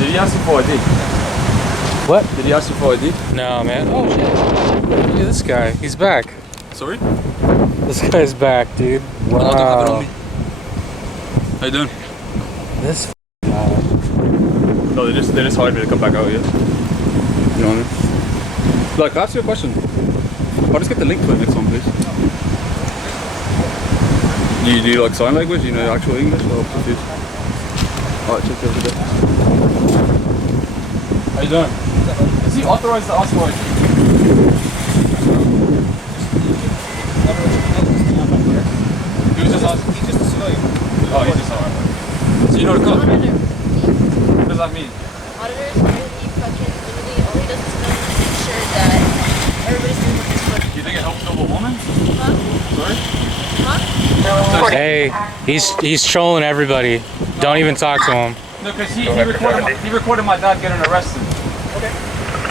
Did he ask you for ID? What? Did he ask you for ID? No, man. Oh, shit. Look at this guy. He's back. Sorry? This guy's back, dude. Wow. I don't have it on me. How you doing? This No, they just hired me to come back out here. You know what I mean? Like, can I ask you a question? I'll just get the link to it next one, please. Do you like sign language? Do you know actual English or confused? Alright, check the other day. How you doing? Is he authorized to ask for ID? He was just asking. He's just a civilian. Oh, he's just alright. So you know the code? What does that mean? Auditors, he fucking literally all he does is make sure that everybody's doing what they're supposed to do. Do you think it helps help a woman? Huh? Sorry? Huh? Hey, he's trolling everybody. Don't even talk to him. No, because he recorded my dad getting arrested. Okay.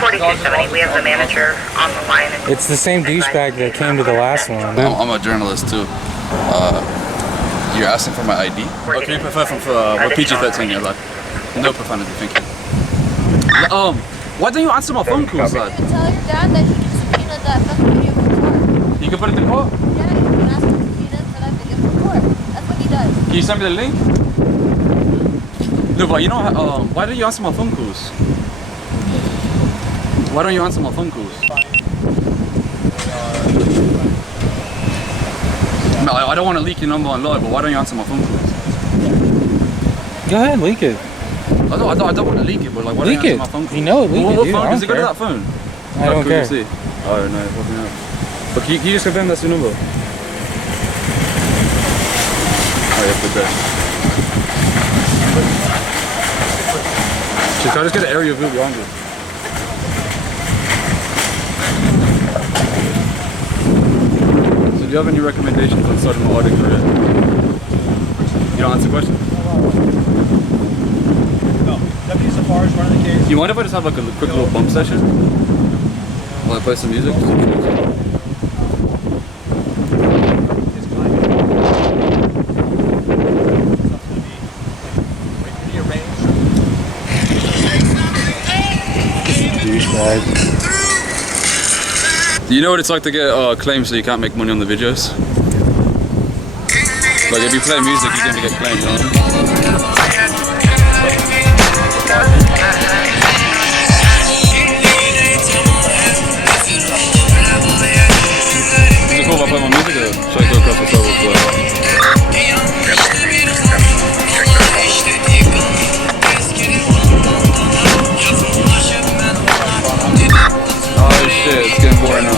4270, we have the manager on the line. It's the same douchebag that came to the last one. I'm a journalist too. You're asking for my ID? Or can you prefer from we're PG-13 here, lad? No profanity, thank you. Why don't you answer my phone calls, lad? You can tell your dad that he can subpoena that fucking video for court. You can put it in court? Yeah, you can ask him to subpoena for that video for court. That's what he does. Can you send me the link? No, but you know, why don't you answer my phone calls? Why don't you answer my phone calls? No, I don't want to leak your number online, but why don't you answer my phone calls? Go ahead, leak it. I don't want to leak it, but like, why don't you answer my phone calls? You know it, leak it, What dude. phone? I Does don't it go to care. that phone? I don't care. See? Oh no, fucking hell. But can you just confirm that's your number? Oh yeah, good day. Can I just get an area view behind you? So do you have any recommendations on starting my audit career? You don't answer questions? No. Deputy Safar is running the case. Do you mind if I just have like a quick little bump session? While I play some music? Do you know what it's like to get claimed so you can't make money on the videos? Like if you play music, you can get claimed, you know? Is it cool if I play my music or should I go across the table for that? Oh shit, it's getting boring now.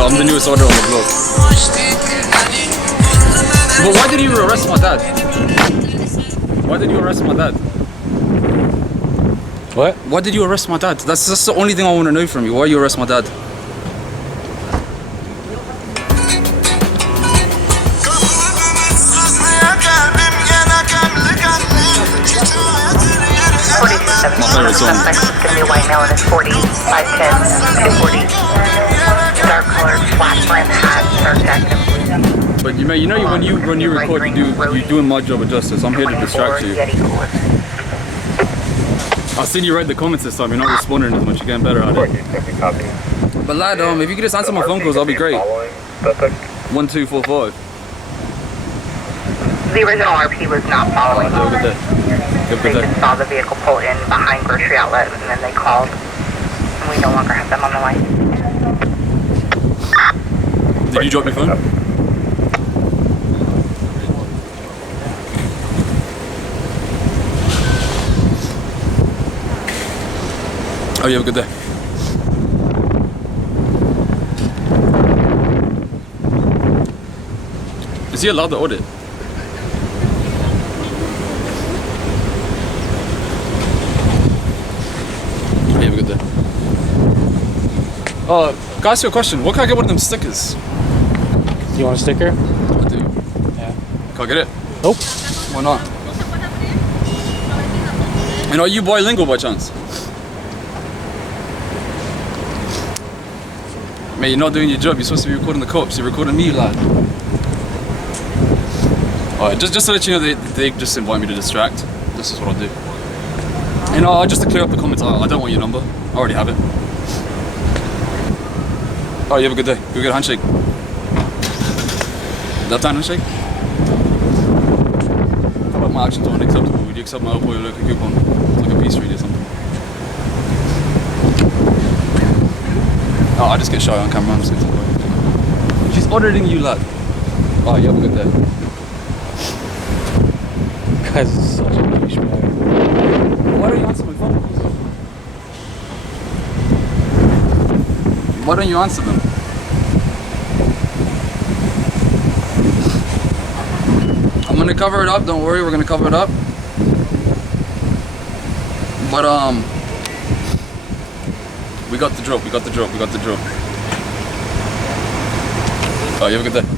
I'm the newest order on the block. But why did you arrest my dad? Why did you arrest my dad? What? Why did you arrest my dad? That's the only thing I want to know from you. Why you arrest my dad? My favorite song. It's going to be a white male in his 40s, 5'10", 240. Dark colored, flat brim hat, dark jacket, and blue. But you know when you record, you're doing my job of justice. I'm here to distract you. I've seen you read the comments this time. You're not responding as much. You're getting better at it. But lad, if you could just answer my phone calls, that'll be great. 1245. The original RP was not following. Have a good day. They just saw the vehicle pull in behind grocery outlet, and then they called, and we no longer have them on the line. Did you drop your phone? Oh, you have a good day. Is he allowed to audit? You have a good day. Can I ask you a question? What can I get one of them stickers? You want a sticker? I do. Yeah. Can I get it? Nope. Why not? And are you bilingual by chance? Mate, you're not doing your job. You're supposed to be recording the cops. You're recording me, lad. Alright, just to let you know, they just invite me to distract. This is what I do. You know, just to clear up the comments, I don't want your number. I already have it. Alright, you have a good day. Go get a handshake. Left hand handshake? How about my actions aren't acceptable? Would you accept my local coupon? It's like a peace treaty or something. Oh, I just get shy on camera. I'm just gonna She's ordering you, lad. Alright, you have a good day. Guys, this is such a douchebag. Why don't you answer my phone calls? Why don't you answer them? I'm gonna cover it up, don't worry, we're gonna cover it up. But we got the drop. Oh, you have a good day.